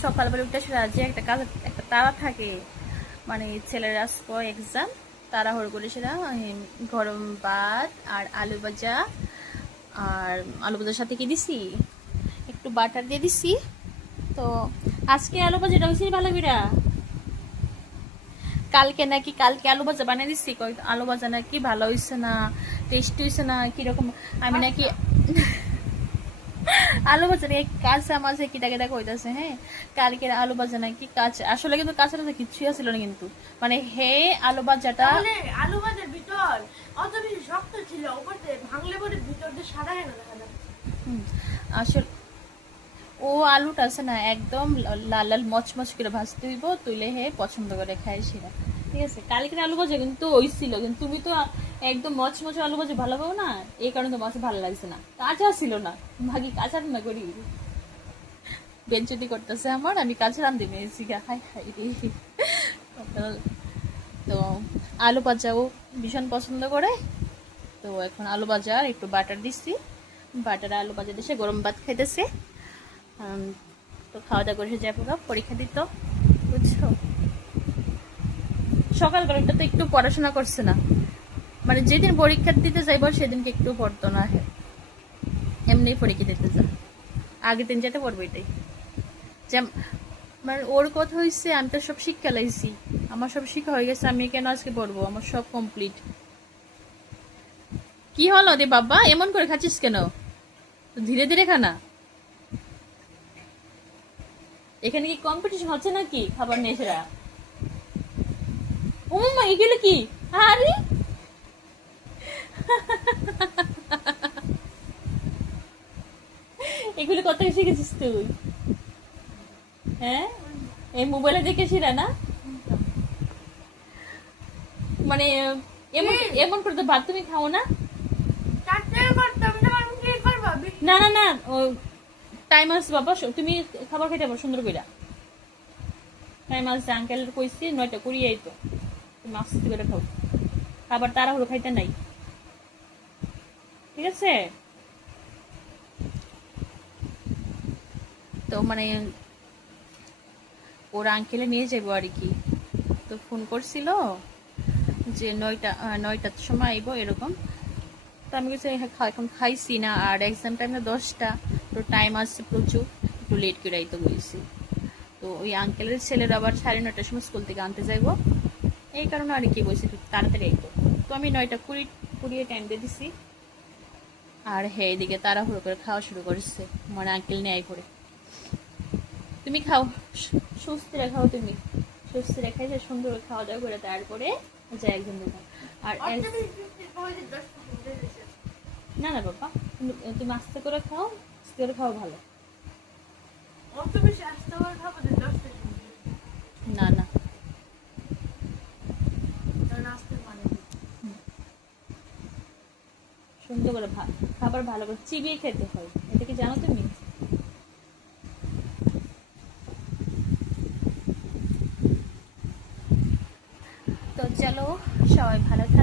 সকালবেলা উঠে রাজ্যে একটা কাজ, একটা তাড়া থাকে, মানে ছেলের আজকে এক্সাম, তাড়াহুড়ো করে সেটা গরম ভাত আর আলু ভাজা, আর আলু ভাজার সাথে কি দিছি, একটু বাটার দিয়ে দিছি। তো আজকে আলু ভাজাটা হয়েছে ভালো বিরা, কালকে আলু ভাজা বানিয়ে দিচ্ছি, কই আলু ভাজা নাকি ভালো হয়েছে না, টেস্ট হয়েছে না কিরকম, আমি নাকি আলু ভাজা নাকি কাঁচা মাঝে কিটা কিটা কইতাছে। হ্যাঁ, কালকে আলু ভাজা নাকি কাঁচা, আসলে কিন্তু কাঁচা টাচা কিচ্ছুই আসছিল না কিন্তু, মানে হে আলু ভাজাটা আলু ভাজার ভিতর অত বেশি শক্ত ছিল, উপর দিয়ে ভাঙলে পরে ভিতর দিয়ে সাদা কেন দেখা যাচ্ছে। আসলে ও আলুটা আছে না একদম লাল লাল মচমচ করে ভাজতে হইব, তুইলে হে পছন্দ করে খায় সেটা। ঠিক আছে, কালকের আলু ভাজা কিন্তু ওইছিল, কিন্তু তুমি তো একদম মচমচ আলু ভাজা ভালো পাও না, এই কারণে তোমার ভালো লাগছে না, কাঁচা ছিল না, ভাগি কাঁচা রান্না করি, বেঞ্চতি করতেছে আমার, আমি কাঁচা রান্ধি নিয়েছি, হাই হাই রে। তো আলু ভাজাও ভীষণ পছন্দ করে, তো এখন আলু ভাজা আর একটু বাটার দিচ্ছি, বাটার আলু ভাজা দিছে, গরম ভাত খাইতেছে। তো খাওয়া দাওয়া করে যাবো গা পরীক্ষা দিত, বুঝছো। সকালবেলাটা তো একটু পড়াশোনা করছে না, মানে যেদিন পরীক্ষা দিতে যাইব সেদিনকে একটু পড়তো না, এমনি পরীক্ষা দিতে যা, আগের দিন যেটা পড়বো এটাই। মানে ওর কথা হয়েছে আমি তো সব শিক্ষা লাইছি, আমার সব শিক্ষা হয়ে গেছে, আমি কেন আজকে পড়বো, আমার সব কমপ্লিট। কি হলো রে বাবা, এমন করে খাচ্ছিস কেন, ধীরে ধীরে খানা। এখানে কি কম্পিটিশন হচ্ছে নাকি খাবার নিয়ে সেরা? ও মা, এগুলো কি? আরে এগুলো কত শিখেছিস তুই? হ্যাঁ, এই মোবাইলে দেখে শিরা না, মানে এমন এমন করে তো ভাত তুমি খাও না। না না না, টাইম আছে বাবা, তুমি খাবার খাইতে পারো সুন্দর কইরা, টাইম আছে, আঙ্কেল কইছি 9টা 20 এই তো, তুমি আস্তে করে খাও, খাবার তাড়াহুড়ো খাইতে নাই, ঠিক আছে। তো মানে ওর আঙ্কেলে নিয়ে যাবো আর কি, তো ফোন করছিল যে 9টার সময় আইবো এরকম। তো আমি কিছু এখন খাইছি না, আর এক্সাম টাইম না 10টা, তো টাইম আসছে প্রচুর, একটু লেট করে আইতে বলেছি। তো ওই আঙ্কেলের ছেলের আবার 9:30টার সময় স্কুল থেকে আনতে যাইবো, এই কারণে আর কি বলছি একটু তাড়াতাড়ি আইতো। তো আমি 9:20 টাইম দিয়ে দিছি, আর হ্যাঁ এদিকে তাড়াহুড়ো করে খাওয়া শুরু করেছে, মানে আঙ্কেল নেয় করে। তুমি খাও, সুস্থ খাও, তুমি সুস্থ রেখাই যে সুন্দর খাওয়া দাওয়া করে তারপরে যা একজন দোকান। আর না না বাবা, তুমি আস্তে করে খাও, আস্তে করে খাও ভালো। না না, সুন্দর করে খাবার ভালো করে চিবিয়ে খেতে হয়, এটা কি জানো তুমি? তো চলো, সবাই ভালো থাকো।